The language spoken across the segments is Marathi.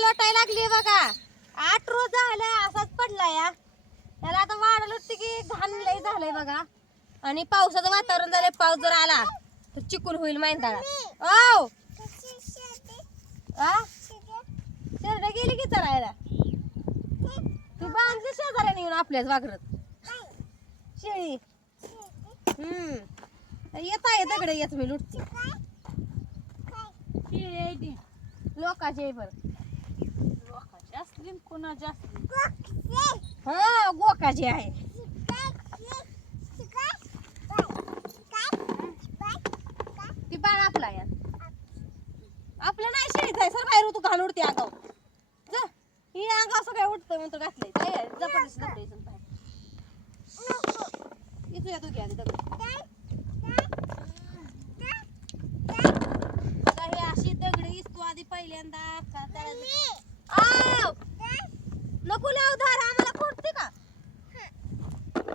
लोटायला लागली बघा. आठ रोज झालं असाच पडला या त्याला आता वाढलं होती की घाण लय झालंय बघा. आणि पावसाचं वातावरण झालंय पाऊस जर आला तर चिकून होईल माहिती ओ! शेरडा गेली की चरायला? ती बांधली शेजाऱ्याने येऊन आपल्याच वागरत शेळी. हम्म. येत आहे दगड येत मी लुटती लोकांची बरं. कोणा जास्त. हा आहे. ती बाळ आपला नाही शेळीच आहे. सर बाहेर होतो घाल उडते आगाव जा. ही आगाव सगळं उठतंय म्हणतो घातलंय. काय जबरदस्त दगड इथून बाहेर. इथं या तू घ्या दगड हे अशी दगड इसतो आधी पहिल्यांदा त्याला! नको लाव आम्हाला कोणते का?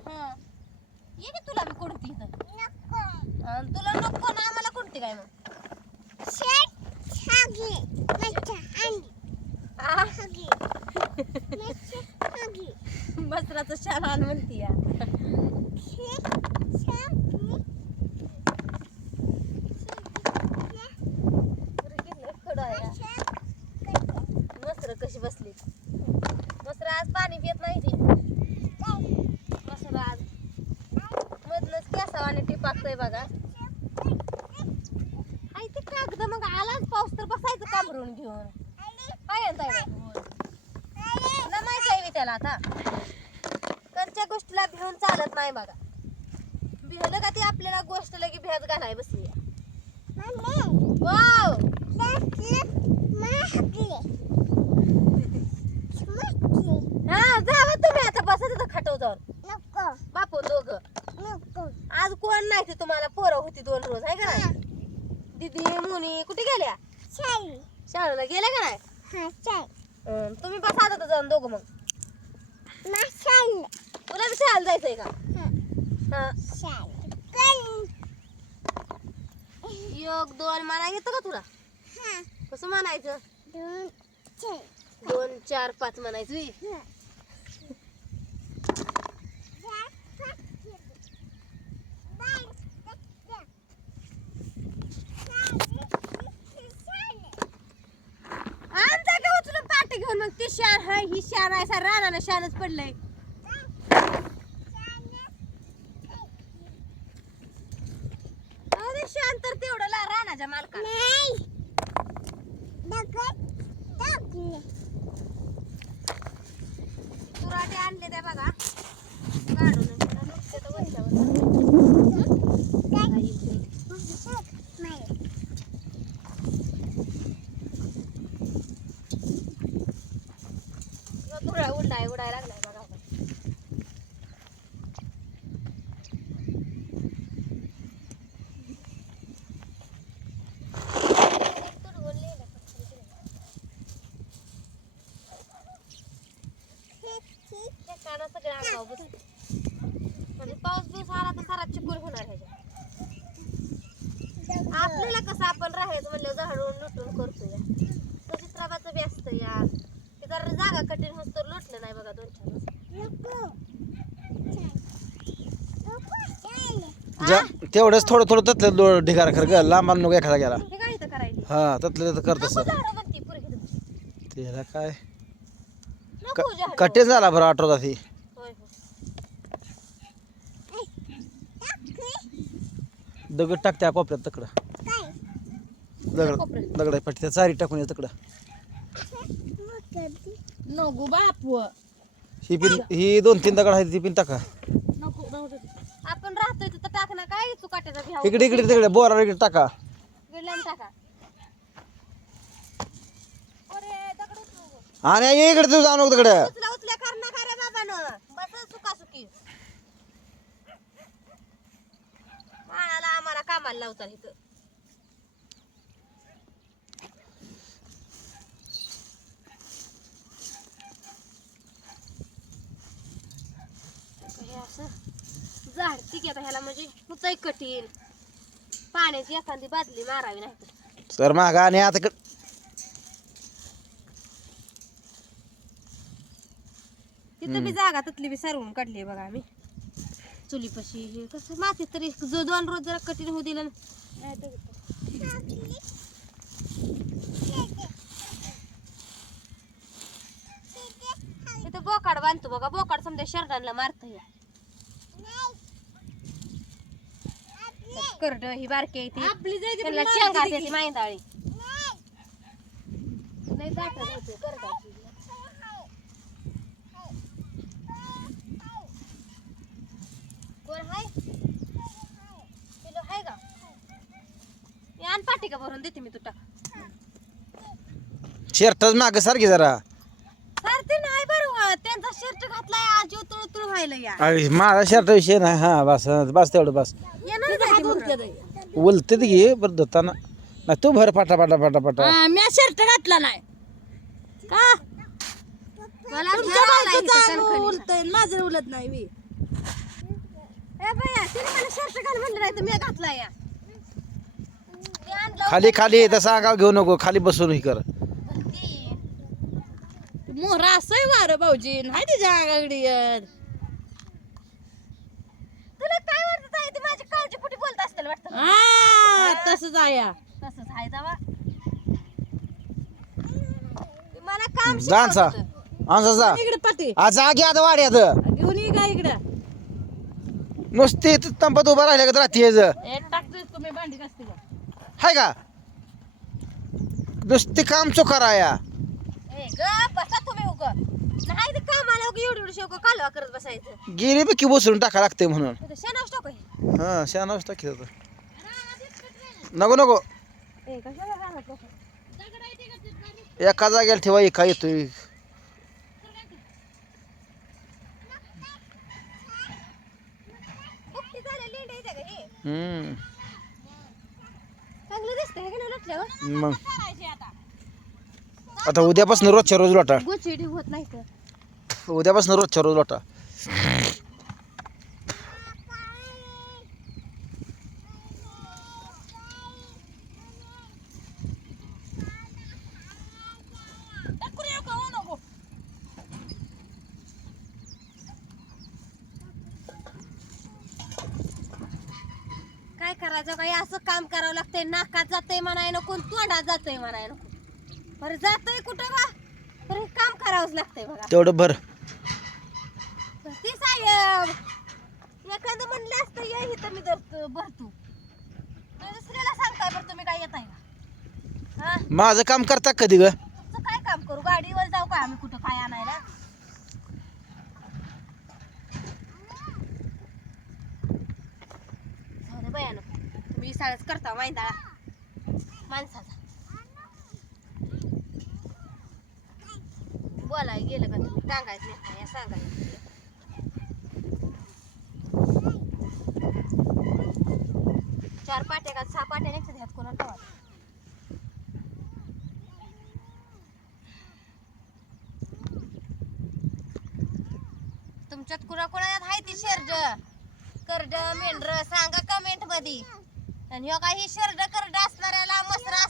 हा. ये की तुला मी कोणती तुला नको ना आम्हाला कोणते काय मग? आ? बसराचं शान म्हणती या मसर कशी बसली मसर आज पाणी पित नाही ती मसर आज मधनच केसावाने बघा. आई ते कागद मग आलाच पाऊस तर बसायचं कामरून घेऊन. माहीत माहिती आहे मी त्याला आता. कोणत्या गोष्टीला भिवून चालत नाही बघा. भिवलं का ती आपल्याला गोष्ट लगी भेज घालाय बस वाव हा जावा तुम्ही आता बसा तिथं खाटव जाऊन बापू दोघ आज कोण नाही ते तुम्हाला पोरं होती दोन रोज आहे का नाही दीदी मुनी कुठे गेल्या शाळेला. गेल्या का नाही? अं, तुम्ही बसा आता जाऊन दोघं मग. तुला बी शाळेला जायचंय का? हा. एक दोन म्हणा येतं का तुला? कसं म्हणायचं दोन चार. पाच म्हणायचं का उचलून पाठ घेऊन मग ती शान हाय ही शान आहे सा रानानं शानच पडलंय. शान तर तेवढं ला रानाच्या मालकाला. तुराटे आणले त्या बघा. काढून नुसते तर वरच्यावर. तुरा उडाय उडाय लागलाय बघा आता. अंगावर. म्हणजे पाऊस बिऊस आला तर सारा होणार ह्याच्या आपल्याला कसं आपण राहायचं म्हणलं झाडून लुटून करतो या प्रभाचं बी असतं या ते जरा जागा कठीण होत तर लोटलं नाही बघा दोन चार तेवढंच थोडं थोडं ततलं दो- ढिगारा खरं ग लांब लांब नको एखादा गेला हे हा ततलं तर करत असं. त्याला काय. कटे झाला बरं आठवता ती होय, होय. दगड टाक त्या कोपऱ्यात तकडं. दगड कोपऱ्यात. दगड पट्टी त्या चारी टाकून ये तकडं. नको बापू ही पिन ही दोन तीन दगड आहेत ती पिन टाका. नको राहू दे. आपण राहतोय तिथं टाक ना काय चुकाट्याचा घ्या इकडे इकडे तिकडे बोरा इकडे टाका. टाका. अरे दगड उचलू. आणि इकडे तू जाऊ नको तिकडे. कामाला लावतात इथं. हे असं झाडती की आता ह्याला म्हणजे उचाई कठीण. पाण्याची एखादी बादली मारावी नाही तर. सर मागा आणि आता क- तिथं बी जागा तिथली बी सारवून काढली बघा आम्ही. चुलीपाशी. हे कसं मातीत तरी जो दोन रोज जरा कठीण होऊ दिलं ना. इथं बोकाड बांधतो बघा. बोकाड समजा शर्टांना मारत करड ही बारकी आहे ती. आपली शेंगा माहिंदाळी नाही दाटत होते करडाची. कोण हाय किलो हाय का हे आण पाठी का भरून देते मी तुटा शर्टच माग सारखी जरा. नाही बरोबर त्यांचा शर्ट घातलाय आज तुळ तुळ व्हायला या. अरे, माझा शर्ट विषय नाही. हा बस बस तेवढं बस. येणार नाही. उलते ते घे बरं धुताना. नाही तू भर फाटा फाटा फाटा फाटा. मी शर्ट घातला नाही. का? मला तुमच्या घ्यावं लागलं बायकोचं इथं अंग कणकणीला. उलटंय, माझं उलट नाही बी. ए बया तिने मला शर्ट घाल म्हणलं नाही तर मी घातला या. खाली खाली तसा अंगाव घेऊ नको खाली बसून हे कर. ती. मोहरा असंय वार भाऊजी. नाही तिच्या अंगाकडे येत. तुला काय वाटत आहे ती माझी काळजी पुटी बोलत असतील वाटतं? आ, तसंच आहे. या. तसंच आहे जावा ती मला काम होतं. आमचा जा इकडे आता वाड्यात. घेऊन ये का इकडं? नुसती तंपत उभा राहिल्या का राहते टाकतोय तुम्ही भांडी हाय का? नुसती काम चुकाराया गेली बी की बसून टाका लागते म्हणून. हे. शहाणाच टाकी नको नको? एका जागेला ठेवा एका येतोय फुकटी झालेली लेंड आहे त्या का हे? हम्म चांगलं दिसतंय का नाही लटल्यावर मग. आता उद्यापासून रोजच्या रोज लोटा. गोचिडी होत नाही तर. उद्यापासून रोजच्या रोज लोटा टाकून येऊ का? हो नको. काय करायचं काय असं काम करावं लागतंय. नाकात जातंय म्हणाय नको तोंडात जातंय म्हणाय नको. बरं जातंय कुठं बा? तर हे काम करावंच लागतंय बघा. तेवढं भर. ते साहेब एखादं म्हणलं असतं या इथं मी धरतो भरतो. तर दुसऱ्याला सांगताय बरं तुम्ही काय येताय का? हा? माझं काम करता कधी ग? तुमचं काय काम करू? गाडीवर जाऊ का आम्ही कुठं काय आणायला जाऊ दे बयानं विसाळच करता मैदाळा माणसाचा. बोलाय गेलं का तुम्ही? सांगायचं नाही या सांगायचं चार पाट्या का? सहा पाट्या नाही ध्यात कोणाला ठेवा तुमच्यात कुणा कुणात आहे ती शर्ट करड मेंढर? सांगा कमेंटमध्ये. आणि ह्यो काही शर्ट करड असणाऱ्याला मसरा